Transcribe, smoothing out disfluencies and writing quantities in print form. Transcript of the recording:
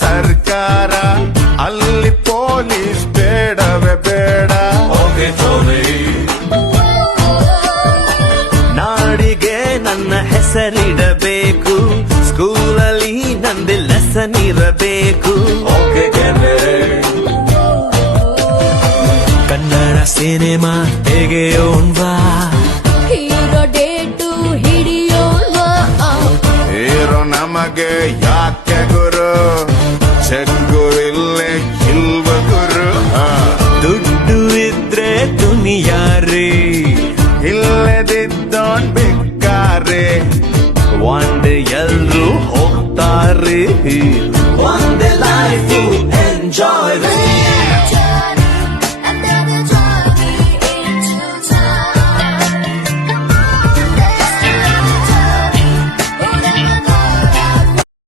ಸರ್ಕಾರ ಅಲ್ಲಿ ಪೊಲೀಸ್ ಬೇಡವೇ ಬೇಡ. ನಾಡಿಗೆ ನನ್ನ ಹೆಸರಿಡಬೇಕು, ಸ್ಕೂಲಲ್ಲಿ ನಂದು ಲೆಸನ್ ಇರಬೇಕು. ಕನ್ನಡ ಸಿನಿಮಾ ತೆಗೆಯೋಣ್ವಾ, ಹೀರೋ ಡೇಟು ಹಿಡಿಯೋಣ್ವಾ. ಹೀರೋ ನಮಗೆ ಯಾಕೆ ಗುರು, ಚೆಕ್ಕು ಇಲ್ಲೇ ಇಲ್ವ ಗುರು. ದುಡ್ಡು ಇದ್ರೆ ದುನಿಯಾರಿ, ಇಲ್ಲದಿದ್ದೋನ್ ಬಿಕ್ಕಾರೆ. ಒಂದ್ ಎಲ್ರು ಹೋಗ್ತಾರೆ.